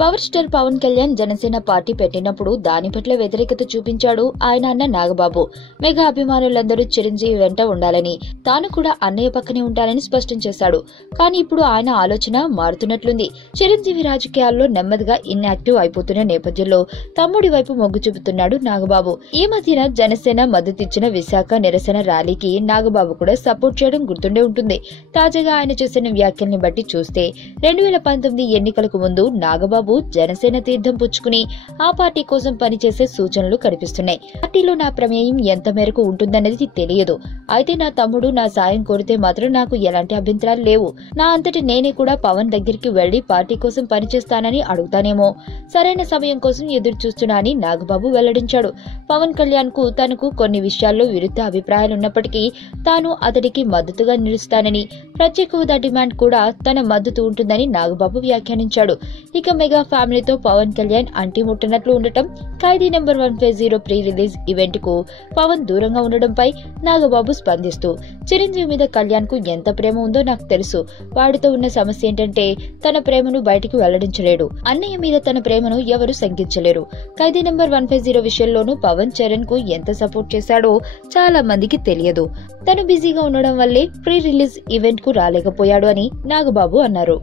Power star Pawan Kalyan Janasena party పెట్టినప్పుడు దాని పట్ల వ్యతిరేకత చూపించాడు ఆయన అన్న నాగబాబు. మెగా అభిమానులందరూ చిరంజీవి వెంట ఉండాలని, తాను కూడా అన్నయ్య పక్కనే ఉంటానని స్పష్టం చేశాడు. కానీ ఇప్పుడు ఆయన ఆలోచన మారుతున్నట్లుంది. చిరంజీవి రాజకీయాల్లో నెమ్మదిగా ఇన్యాక్టివ్ అయిపోతున్న నేపథ్యంలో తమ్ముడి వైపు మొగ్గు చూపుతున్నాడు నాగబాబు. ఈ మధ్యన జనసేన మద్దతిచ్చిన విశాఖ నిరసన ర్యాలీకి నాగబాబు కూడా సపోర్ట్ చేయడం గుర్తుండే ఉంటుంది. తాజాగా ఆయన చేసిన వ్యాఖ్యల్ని బట్టి చూస్తే 2019 ఎన్నికలకు ముందు నాగబాబు జనసేన తీర్థం పుచ్చుకుని ఆ పార్టీ కోసం పనిచేసే సూచనలు కనిపిస్తున్నాయి. పార్టీలో నా ప్రమేయం ఎంత మేరకు ఉంటుందనేది తెలియదు. అయితే నా తమ్ముడు నా సాయం కోరితే మాత్రం నాకు ఎలాంటి అభ్యంతరాలు లేవు. నా అంతటి నేనే కూడా పవన్ దగ్గరికి వెళ్లి పార్టీ కోసం పనిచేస్తానని అడుగుతానేమో. సరైన సమయం కోసం ఎదురు చూస్తున్నా అని నాగబాబు వెల్లడించాడు. పవన్ కళ్యాణ్ కు తనకు కొన్ని విషయాల్లో విరుద్ధ అభిప్రాయాలున్నప్పటికీ తాను అతడికి మద్దతుగా నిలుస్తానని, ప్రత్యేక హోదా డిమాండ్ కూడా తన మద్దతు ఉంటుందని నాగబాబు వ్యాఖ్యానించాడు. ఇక మెగా ఫ్యామిలీతో పవన్ కళ్యాణ్ అంటిముట్టనట్లు ఉండటం, ఖైదీ నెంబర్ 150 ప్రీ రిలీజ్ ఈవెంట్ కు పవన్ దూరంగా ఉండడంపై నాగబాబు స్పందిస్తూ, చిరంజీవి మీద కళ్యాణ్ కు ఎంత ప్రేమ ఉందో నాకు తెలుసు. వాడితో ఉన్న సమస్య ఏంటంటే తన ప్రేమను బయటికి వెల్లడించలేడు. అన్నయ్య మీద తన ప్రేమను ఎవరు శంకించలేరు. ఖైదీ నెంబర్ 150 విషయంలోనూ పవన్ చరణ్ కు ఎంత సపోర్ట్ చేశాడో చాలా మందికి తెలియదు. తను బిజీగా ఉండడం వల్లే ప్రీ రిలీజ్ ఈవెంట్ కు రాలేకపోయాడు అని నాగబాబు అన్నారు.